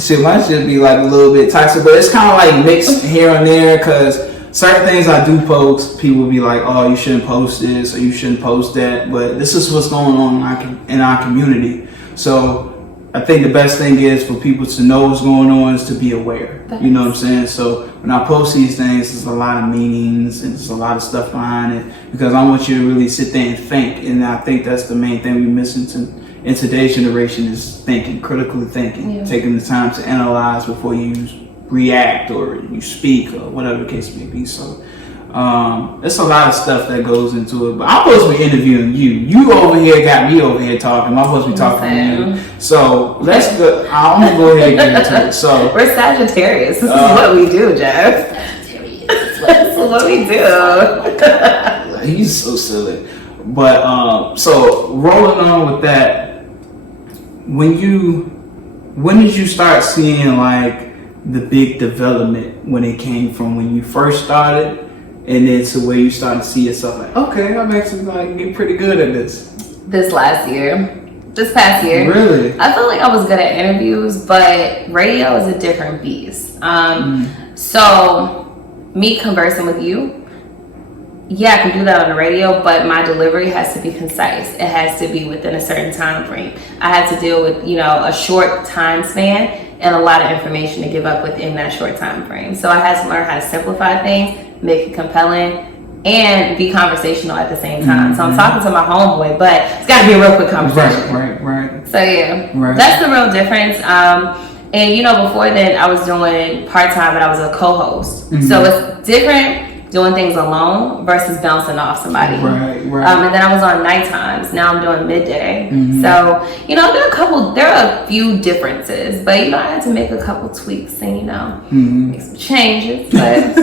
Shit, my shit be like a little bit toxic, but it's kind of like mixed here and there because certain things I do post, people be like, "Oh, you shouldn't post this or you shouldn't post that." But this is what's going on in our community. So I think the best thing is for people to know what's going on is to be aware. You know what I'm saying? So when I post these things, there's a lot of meanings and there's a lot of stuff behind it because I want you to really sit there and think. And I think that's the main thing we're missing in today's generation is thinking, critically thinking, taking the time to analyze before you react or you speak or whatever the case may be. So there's a lot of stuff that goes into it, but I'm supposed to be interviewing you. You over here got me over here talking. I'm supposed to be talking to you. So let's go. I'm gonna go ahead and get into it. So we're Sagittarius. This is what we do, Jeff. This is what we do. He's so silly. But so rolling on with that, when did you start seeing like the big development when it came from when you first started? And then to where you start to see yourself like, okay, I'm actually like getting pretty good at this. This past year. Really? I feel like I was good at interviews, but radio is a different beast. So me conversing with you, yeah, I can do that on the radio, but my delivery has to be concise. It has to be within a certain time frame. I had to deal with, a short time span and a lot of information to give up within that short time frame. So I had to learn how to simplify things, make it compelling, and be conversational at the same time. So I'm talking to my homeboy, but it's got to be a real quick conversation. Right. So yeah, that's the real difference. And before then I was doing part-time, but I was a co-host. So it's different doing things alone versus bouncing off somebody. Right. And then I was on night times. Now I'm doing midday. So, there are a few differences, but I had to make a couple tweaks and, make some changes. But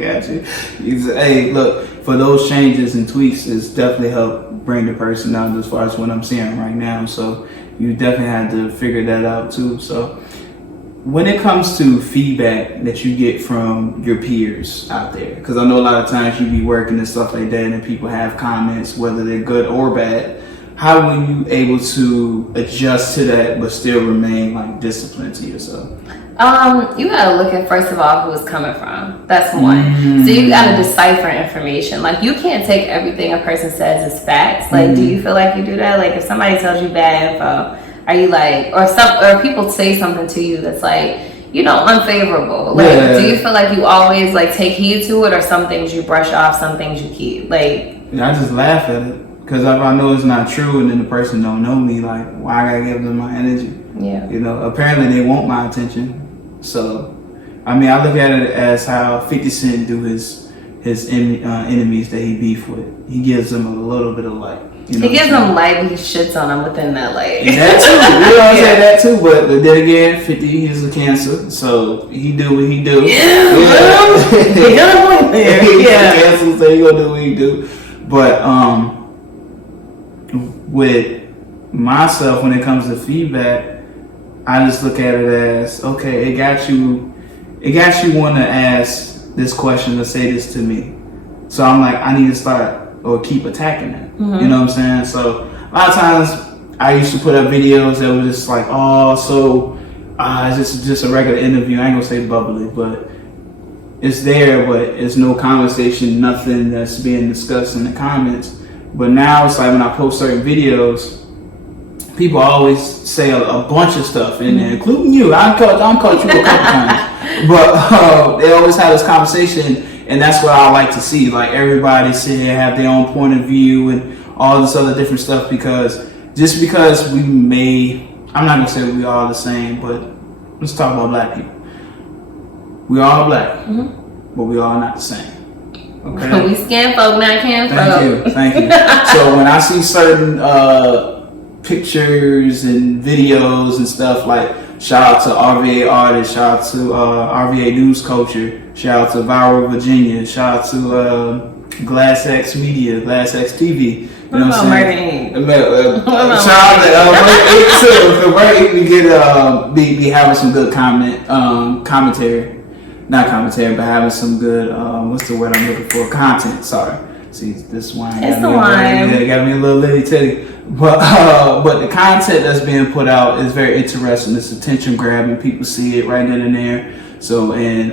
got you. Hey, look, for those changes and tweaks, it's definitely helped bring the person down as far as what I'm seeing right now. So you definitely had to figure that out too. So when it comes to feedback that you get from your peers out there, because I know a lot of times you be working and stuff like that and people have comments, whether they're good or bad, how were you able to adjust to that but still remain like disciplined to yourself? You gotta look at, first of all, who it's coming from. That's one. So you gotta decipher information. Like, you can't take everything a person says as facts. Like, do you feel like you do that? Like, if somebody tells you bad info, are you like, or people say something to you that's like, unfavorable? Like, do you feel like you always like take heed to it, or some things you brush off, some things you keep? Like, I just laugh at it because if I know it's not true and then the person don't know me, like, why I gotta give them my energy? Yeah. Apparently they want my attention. So, I look at it as how 50 Cent do his enemies that he beef with. He gives them a little bit of light. He gives them light, but he shits on them within that light. That too. I'm saying that too. But then again, 50 is a Cancer, so he do what he do. He got a point there. He's a Cancer, so he gonna do what he do. But with myself, when it comes to feedback, I just look at it as, okay, it got you want to ask this question or say this to me. So I'm like, I need to start or keep attacking it. You know what I'm saying? So a lot of times I used to put up videos that were just like, it's just a regular interview. I ain't gonna say bubbly, but it's there, but it's no conversation, nothing that's being discussed in the comments. But now it's like when I post certain videos, people always say a bunch of stuff in there, including you. I'm caught you a couple times. But they always have this conversation, and that's what I like to see. Like, everybody sit here, have their own point of view and all this other different stuff, because just because I'm not going to say we all the same, but let's talk about black people. We all black, but we all not the same. Okay? We skin folk, not can folk. Thank you. So when I see certain pictures and videos and stuff, like, shout out to RVA Artists, shout out to RVA News Culture, shout out to Viral Virginia, shout out to Glass X Media, Glass X TV. You know what I'm saying? Shout out to Murder Inc. too. Be having some good commentary. Not commentary, but having some good, what's the word I'm looking for? Content, sorry. See, this wine It's the wine. It got me a little Lili titty. But the content that's being put out is very interesting. It's attention grabbing. People see it right then and there. So, and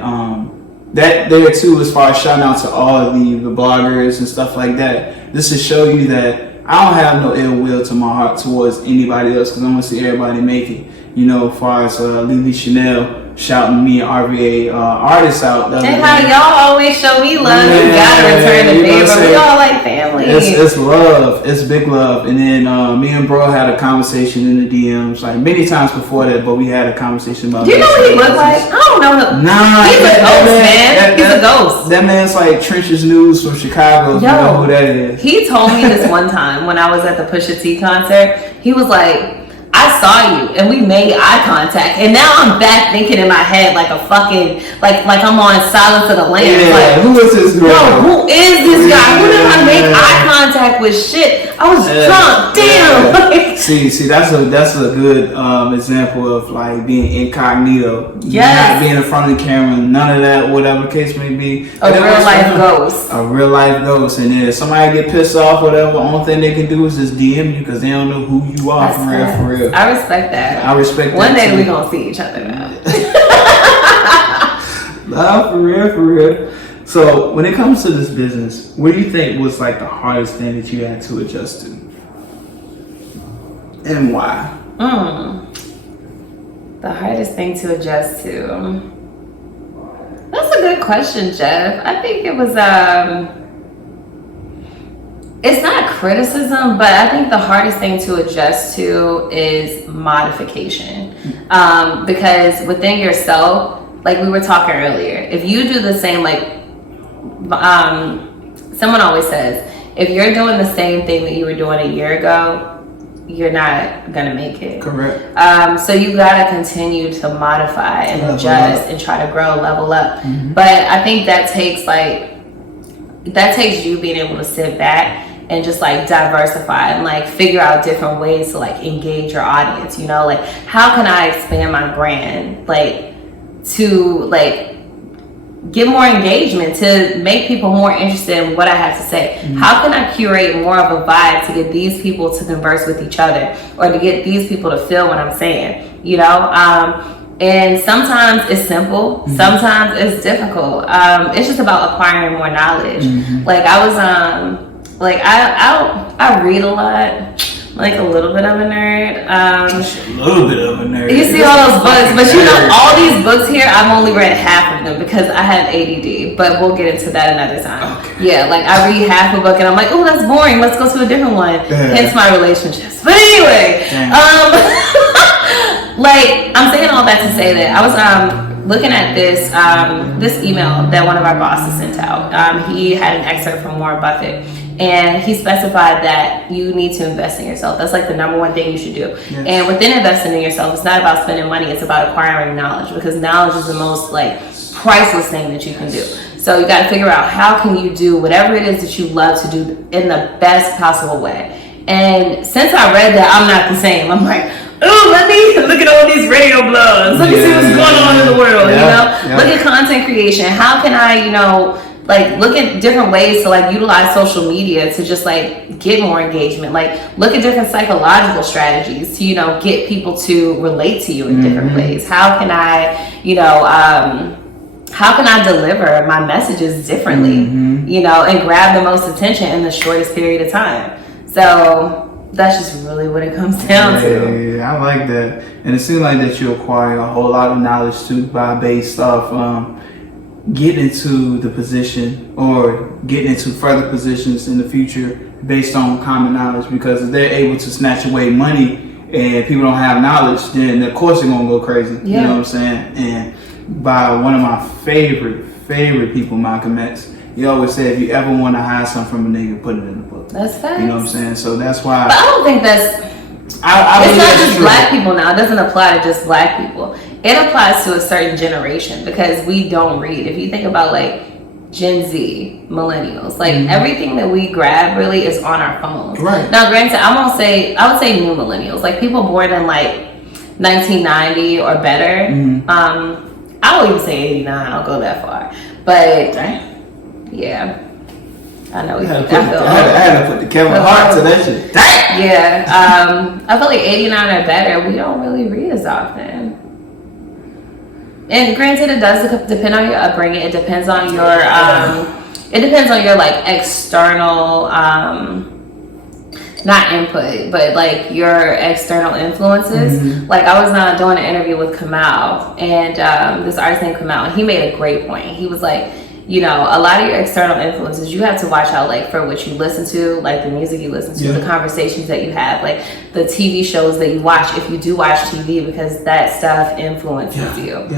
that there too, as far as shouting out to all of the bloggers and stuff like that. This to show you that I don't have no ill will to my heart towards anybody else, because I want to see everybody make it. You know, as far as Lili Chanel shouting me and RVA artists out. And how y'all always show me love. You gotta return the favor. We all like family. It's love. It's big love. And then me and bro had a conversation in the DMs like many times before that, but we had a conversation about. Do you know what he looked like? I don't know him. Nah, he's a ghost, man. He's a ghost. That man's like Trenches News from Chicago. You know who that is. He told me this one time when I was at the Pusha T concert. He was like, I saw you and we made eye contact, and now I'm back thinking in my head like a fucking like I'm on Silence of the Lambs. Yeah, like, who is this girl? No, who is this guy? Who did I make eye contact with? Shit, I was drunk. Damn. Yeah. see, that's a good example of like being incognito. Yes. Not being in front of the camera, none of that, whatever the case may be. A real life ghost. A real life ghost, and then if somebody get pissed off, whatever, the only thing they can do is just DM you because they don't know who you are. That's for real. I respect that. I respect One that. One day too. we gonna see each other now. Nah, for real. So when it comes to this business, what do you think was like the hardest thing that you had to adjust to? And why? The hardest thing to adjust to. That's a good question, Jeff. I think it was it's not criticism, but I think the hardest thing to adjust to is modification. Because within yourself, like we were talking earlier, if you do the same, like someone always says, if you're doing the same thing that you were doing a year ago, you're not gonna make it. Correct. So you gotta continue to modify and adjust and try to grow, level up. Mm-hmm. But I think that takes you being able to sit back and just like diversify and like figure out different ways to like engage your audience. You know, like how can I expand my brand, like to like get more engagement, to make people more interested in what I have to say. Mm-hmm. How can I curate more of a vibe to get these people to converse with each other, or to get these people to feel what I'm saying, you know? And sometimes it's simple, mm-hmm. sometimes it's difficult. It's just about acquiring more knowledge. Mm-hmm. Like I was, I read a lot. Like a little bit of a nerd. A little bit of a nerd. You see all those books, but you know, all these books here, I've only read half of them because I have ADD, but we'll get into that another time. Okay. Yeah, like I read half a book and I'm like, oh, that's boring. Let's go to a different one. Hence my relationships. But anyway, like I'm saying all that to say that I was looking at this email that one of our bosses sent out. He had an excerpt from Warren Buffett. And he specified that you need to invest in yourself. That's like the number one thing you should do. Yes. And within investing in yourself, it's not about spending money. It's about acquiring knowledge, because knowledge is the most like priceless thing that you can do. So you got to figure out how can you do whatever it is that you love to do in the best possible way. And since I read that, I'm not the same. I'm like, oh, let me look at all these radio blogs. Let me see what's going on in the world. You know, look at content creation. How can I, like look at different ways to like utilize social media to just like get more engagement, like look at different psychological strategies to get people to relate to you in different ways. How can I deliver my messages differently, and grab the most attention in the shortest period of time? So that's just really what it comes down to. Yeah, I like that. And it seems like that you acquire a whole lot of knowledge too by based off getting into the position or getting into further positions in the future based on common knowledge, because if they're able to snatch away money and people don't have knowledge, then of course they're gonna go crazy. Yeah. You know what I'm saying? And by one of my favorite people, Malcolm X, he always said, if you ever want to hide something from a nigga, put it in the book. That's facts. You know what I'm saying? So that's why. But I don't think that's. It's not just black people now. It doesn't apply to just black people. It applies to a certain generation, because we don't read. If you think about like Gen Z, millennials, like everything that we grab really is on our phones. Right. Now, granted, I would say new millennials, like people born in like 1990 or better. I will even say 89. I'll go that far. But yeah. I know. I had to put the Kevin Hart to that shit. Dang! Yeah. I feel like 89 or better, we don't really read as often. And granted, it does depend on your upbringing. It depends on your, like external, not input, but like your external influences. Mm-hmm. Like I was doing an interview with Kamal, and this artist named Kamal, and he made a great point. He was like, you know, a lot of your external influences, you have to watch out like for what you listen to, like the music you listen to, the conversations that you have, like the TV shows that you watch, if you do watch TV, because that stuff influences you.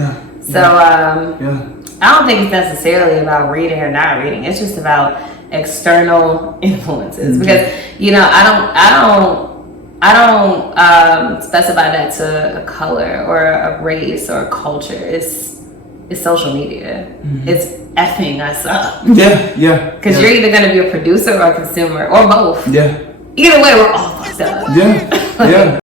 So I don't think it's necessarily about reading or not reading. It's just about external influences, because you know I don't specify that to a color or a race or a culture. It's social media. It's effing us up. Because you're either going to be a producer or a consumer or both. Either way, we're all fucked up.